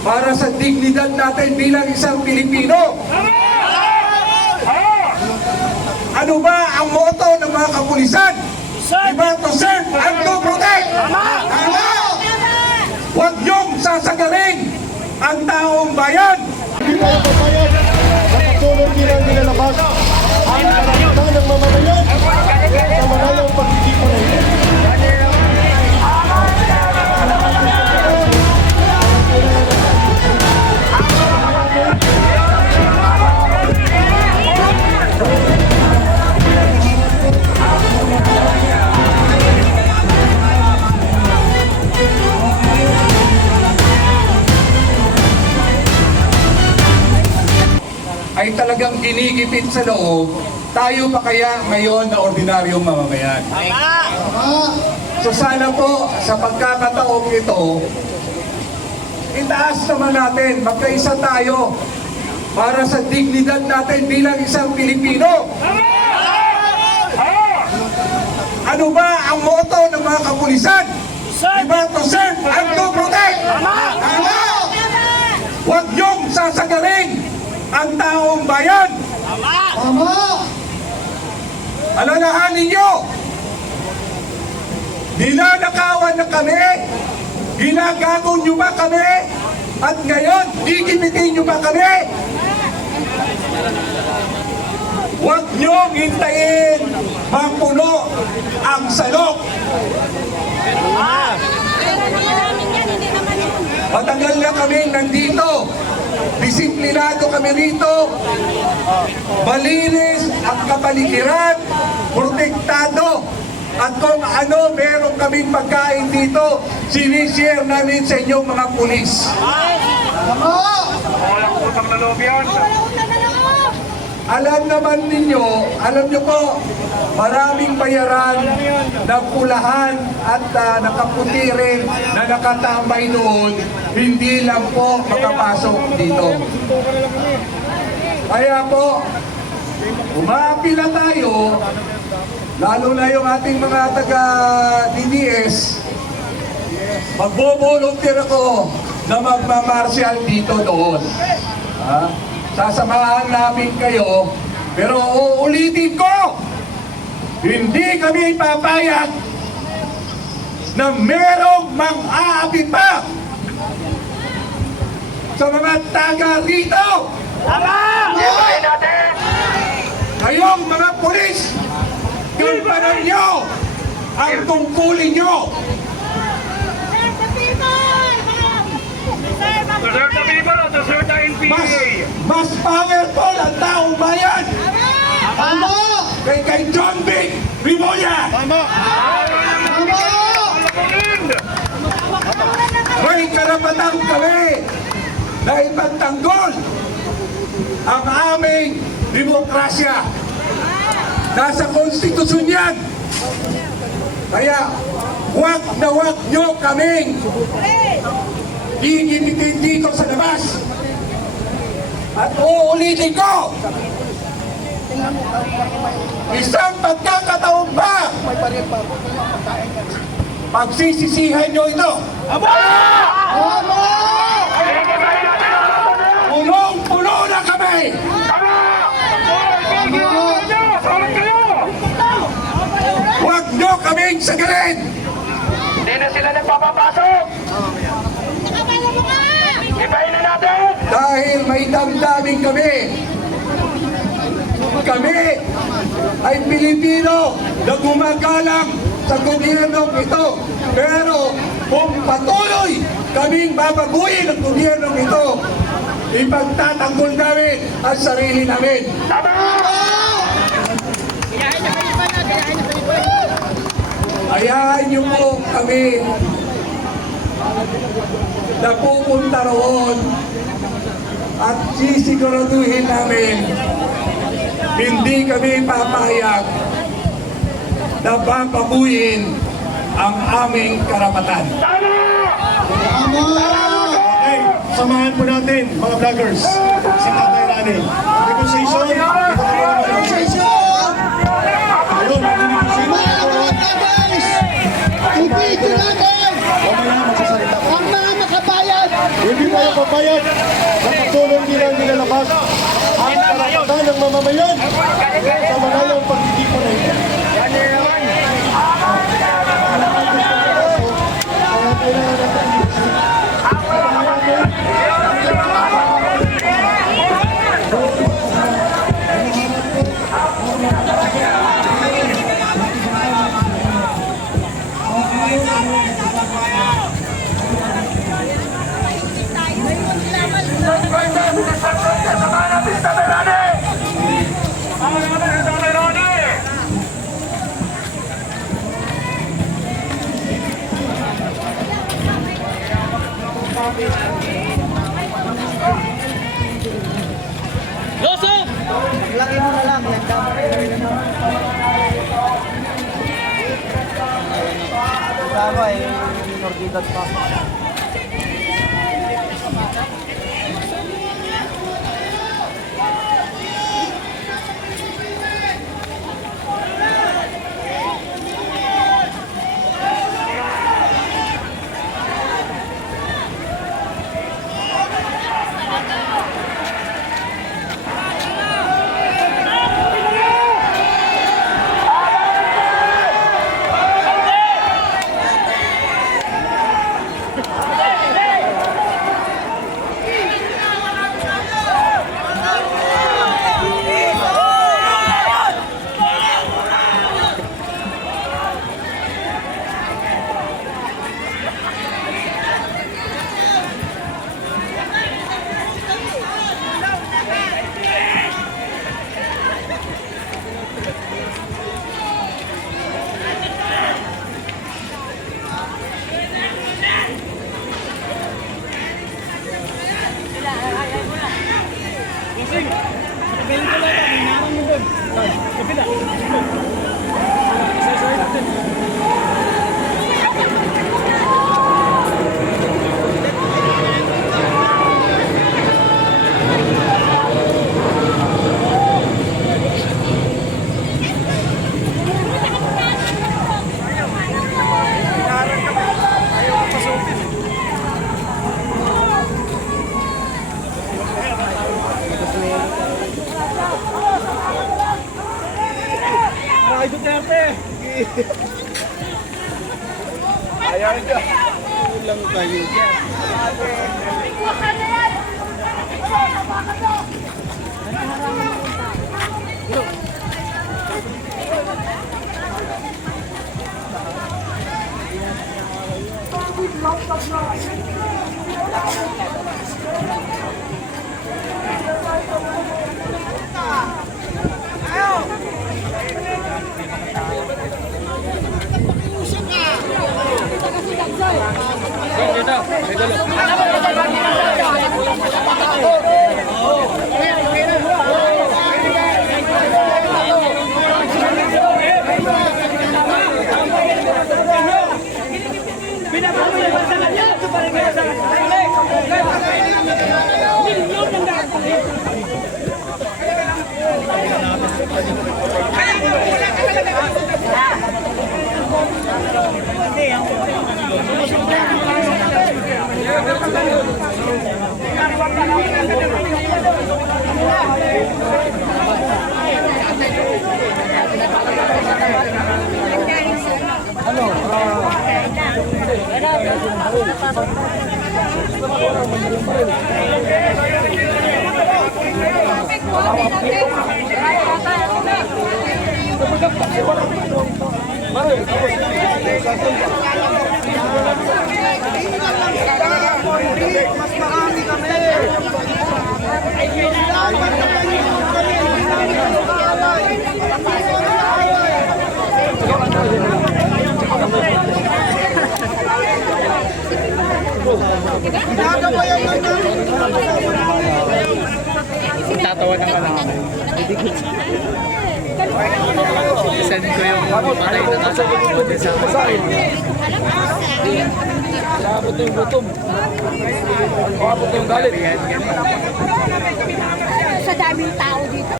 para sa dignidad natin bilang isang Pilipino. Ano ba ang motto ng mga kapulisan? Diba? To serve and to protect. Huwag niyong sasagarin ang taong bayan. Hindi tayo papayag sa pagsulong nilang nilalabas ang karapatan ng mamamayan sa malayang pagtitipan na ito. Ay talagang ginigipit sa loob, tayo pa kaya ngayon na ordinaryong mamamayan? So sana po, sa pagkakataong ito, itaas naman natin, magkaisa tayo para sa dignidad natin bilang isang Pilipino. Ano ba ang motto ng mga kapulisan? Diba? To serve and to protect. Huwag niyong sasagarin ang taong bayan. Alalahanin niyo, dinanakawan na kami, ginagago niyo ba kami, at ngayon, gigipitin niyo ba kami? Huwag niyong hintayin mapuno ang salok. Matagal na kami nandito. Disiplinado kami rito, malinis ang kapaligiran, protektado, at kung ano meron kaming pagkain dito, sinishare namin sa inyong mga pulis. Walang utang na loob yan. Alam naman ninyo, alam nyo po, maraming bayaran na pulahan at nakaputi rin na nakatambay doon, hindi lang po makapasok dito. Kaya po, umapila tayo, lalo na yung ating mga taga-DDS, magbo-volunteer ako na magmamarsyal dito doon. Sasamahan namin kayo, pero uulitin ko, hindi kami papayag na merong mang-aapi pa sa mga taga rito. Ibahin natin! Kayong mga pulis, tulpanan nyo ang tungkulin nyo. To serve the people, to serve the NPA. Mas powerful ang taong bayan. Kay John Vic Rimoya. May karapatan kami na ipagtanggol ang aming demokrasya. Nasa konstitusyon yan. Kaya huwag na huwag nyo kaming gigipitin dito sa labas. At uulitin ko, isang pagkakataon ba pagsisisihan nyo ito? Punong-puno na kami! Huwag nyo kaming sagalin! Hindi na sila nagpapapasok! Ibahin na natin! Dahil may damdamin kami. Kami ay Pilipino na gumagalang sa gobyernong ito. Pero kung patuloy kaming babaguhin ang gobyernong ito, ipagtatanggol namin ang sarili namin. Ayahan niyo po kami na pupunta roon at sisiguraduhin namin hindi kami papayag na babaguhin ang aming karapatan. Okay, samahan po natin mga vloggers, si Tatay Rani. Negotiation, ito na po naman. Ayun, Ibigin natin mamaya magsasalita ka. ang mga makabayan hindi tayo pabayad sa patuloy nilang nilalabas ang karapatan ng mamamayan sa malayang pagtitipon na ito. Kaya kailangan natin Lagi mo na lang yan. Tama eh, nordidat pa. Mas marami kami. Tatawagan ka lang ako. Send ko yung patay na nasa buti sa akin. Labot yung gutom. Labot yung galit. Sa daming tao dito.